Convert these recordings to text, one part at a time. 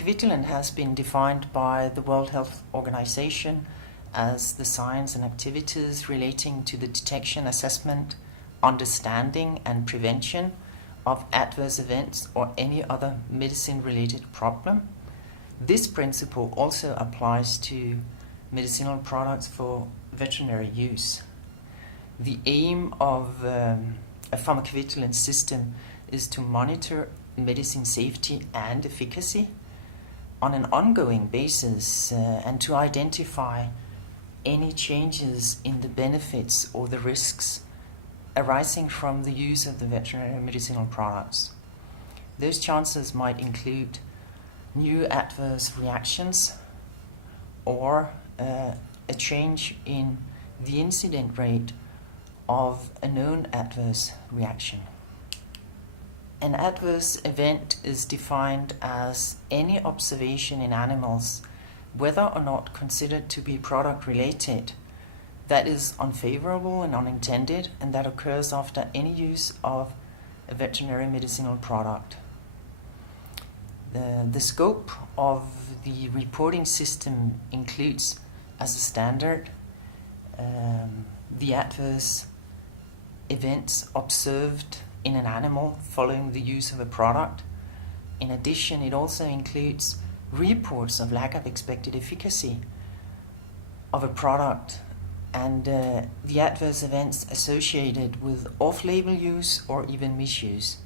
Pharmacovigilance has been defined by the World Health Organization as the science and activities relating to the detection, assessment, understanding and prevention of adverse events or any other medicine-related problem. This principle also applies to medicinal products for veterinary use. The aim of a pharmacovigilance system is to monitor medicine safety and efficacy on an ongoing basis and to identify any changes in the benefits or the risks arising from the use of the veterinary medicinal products. Those chances might include new adverse reactions or a change in the incidence rate of a known adverse reaction. An adverse event is defined as any observation in animals, whether or not considered to be product-related, that is unfavorable and unintended, and that occurs after any use of a veterinary medicinal product. The scope of the reporting system includes, as a standard, the adverse events observed in an animal following the use of a product. In addition, it also includes reports of lack of expected efficacy of a product and the adverse events associated with off-label use or even misuse.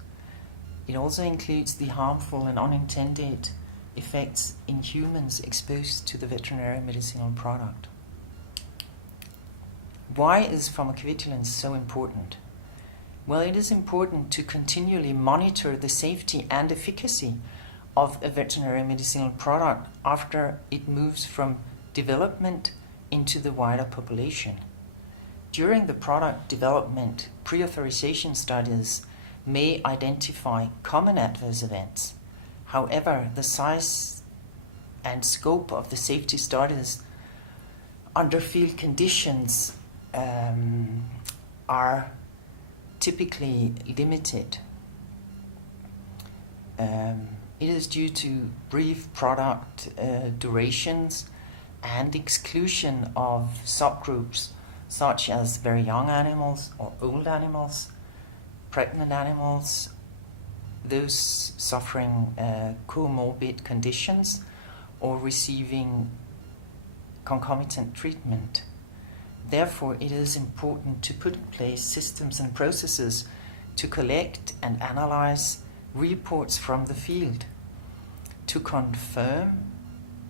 It also includes the harmful and unintended effects in humans exposed to the veterinary medicinal product. Why is pharmacovigilance so important? Well, it is important to continually monitor the safety and efficacy of a veterinary medicinal product after it moves from development into the wider population. During the product development, pre-authorization studies may identify common adverse events. However, the size and scope of the safety studies under field conditions are typically limited. It is due to brief product durations and exclusion of subgroups such as very young animals or old animals, pregnant animals, those suffering comorbid conditions or receiving concomitant treatment. Therefore, it is important to put in place systems and processes to collect and analyze reports from the field, to confirm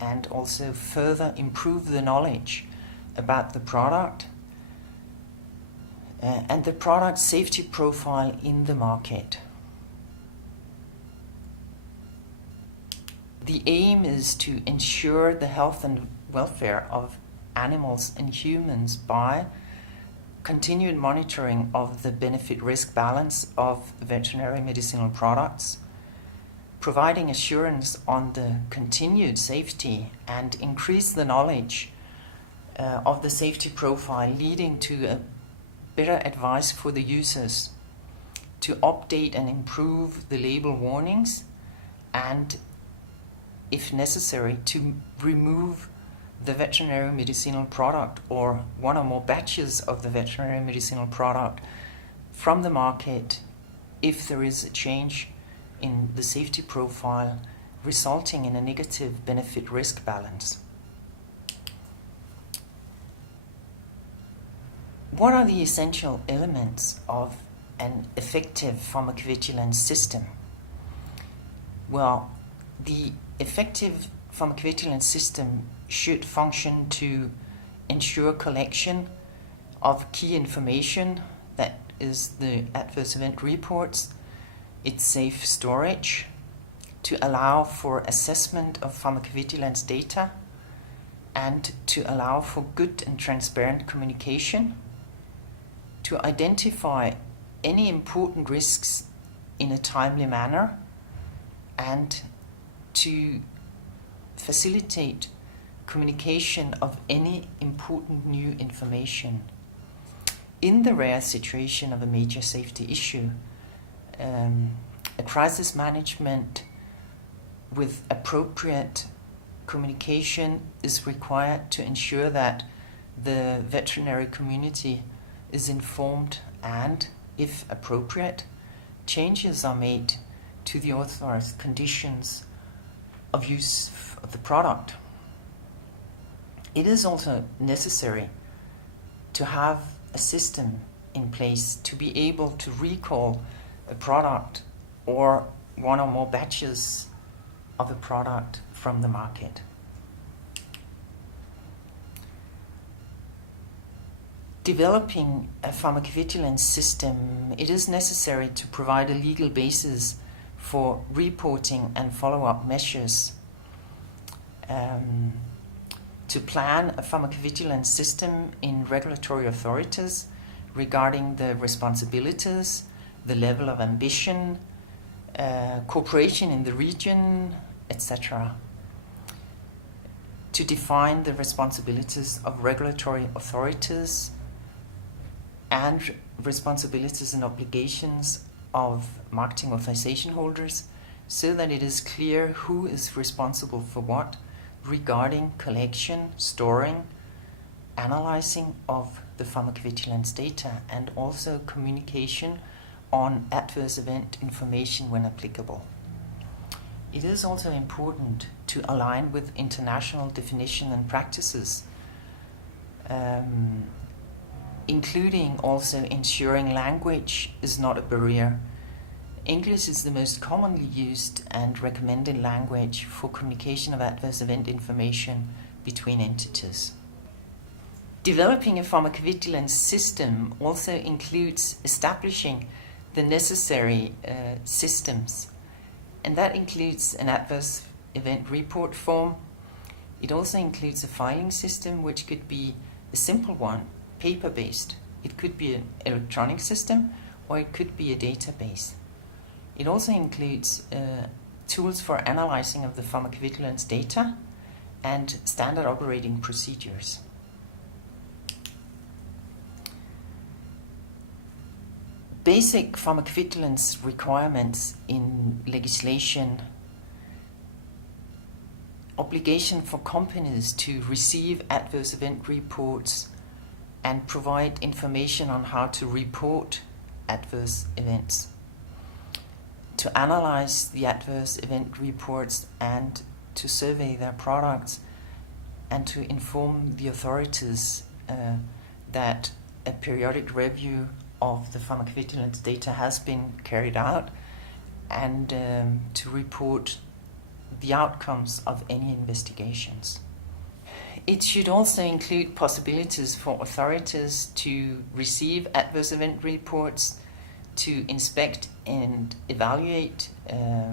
and also further improve the knowledge about the product and the product safety profile in the market. The aim is to ensure the health and welfare of animals and humans by continued monitoring of the benefit-risk balance of veterinary medicinal products, providing assurance on the continued safety and increase the knowledge of the safety profile, leading to a better advice for the users, to update and improve the label warnings, and if necessary, to remove the veterinary medicinal product or one or more batches of the veterinary medicinal product from the market if there is a change in the safety profile resulting in a negative benefit-risk balance. What are the essential elements of an effective pharmacovigilance system? Well, the effective pharmacovigilance system should function to ensure collection of key information, that is the adverse event reports, its safe storage, to allow for assessment of pharmacovigilance data, and to allow for good and transparent communication, to identify any important risks in a timely manner, and to facilitate communication of any important new information. In the rare situation of a major safety issue, a crisis management with appropriate communication is required to ensure that the veterinary community is informed and, if appropriate, changes are made to the authorized conditions of use of the product. It is also necessary to have a system in place to be able to recall a product or one or more batches of a product from the market. Developing a pharmacovigilance system, it is necessary to provide a legal basis for reporting and follow-up measures. To plan a pharmacovigilance system in regulatory authorities regarding the responsibilities, the level of ambition, cooperation in the region, etc. To define the responsibilities of regulatory authorities and responsibilities and obligations of marketing authorization holders, so that it is clear who is responsible for what regarding collection, storing, analyzing of the pharmacovigilance data, and also communication on adverse event information when applicable. It is also important to align with international definition and practices, including also ensuring language is not a barrier. English is the most commonly used and recommended language for communication of adverse event information between entities. Developing a pharmacovigilance system also includes establishing the necessary systems, and that includes an adverse event report form. It also includes a filing system, which could be a simple one, paper-based. It could be an electronic system, or it could be a database. It also includes tools for analyzing of the pharmacovigilance data and standard operating procedures. Basic pharmacovigilance requirements in legislation: obligation for companies to receive adverse event reports and provide information on how to report adverse events, to analyze the adverse event reports and to survey their products, and to inform the authorities that a periodic review of the pharmacovigilance data has been carried out, and to report the outcomes of any investigations. It should also include possibilities for authorities to receive adverse event reports, to inspect and evaluate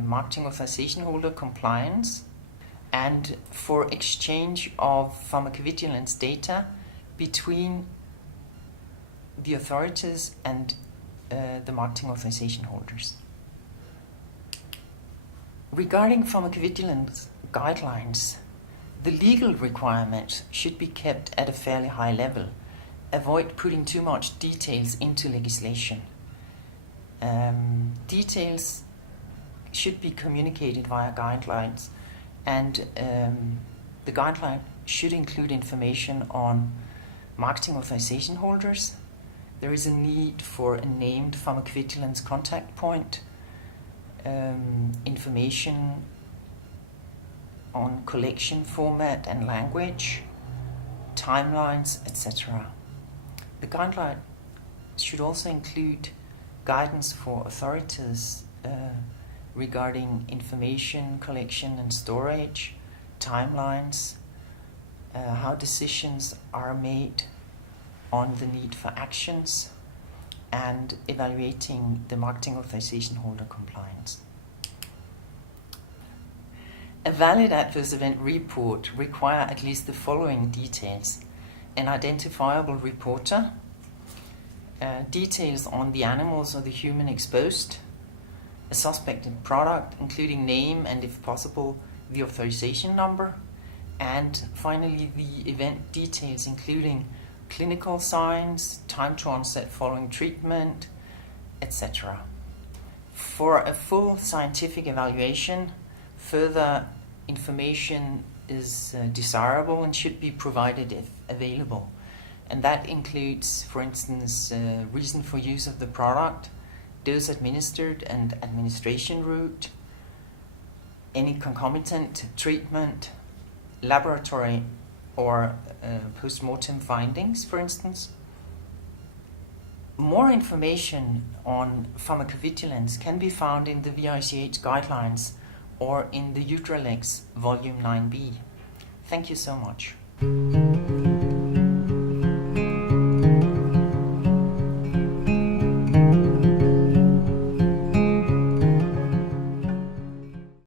marketing authorization holder compliance, and for exchange of pharmacovigilance data between the authorities and the marketing authorization holders. Regarding pharmacovigilance guidelines, the legal requirements should be kept at a fairly high level. Avoid putting too much details into legislation. Details should be communicated via guidelines, and the guideline should include information on marketing authorization holders. There is a need for a named pharmacovigilance contact point, information on collection format and language, timelines, etc. The guideline should also include guidance for authorities regarding information collection and storage, timelines, how decisions are made on the need for actions, and evaluating the marketing authorization holder compliance. A valid adverse event report requires at least the following details: an identifiable reporter, details on the animals or the human exposed, a suspected product, including name and, if possible, the authorization number, and finally the event details, including clinical signs, time to onset following treatment, etc. For a full scientific evaluation, Further information is desirable and should be provided if available. And that includes, for instance, reason for use of the product, dose administered and administration route, any concomitant treatment, laboratory or post-mortem findings, for instance. More information on pharmacovigilance can be found in the VICH guidelines or in the Utralex Volume 9b. Thank you so much.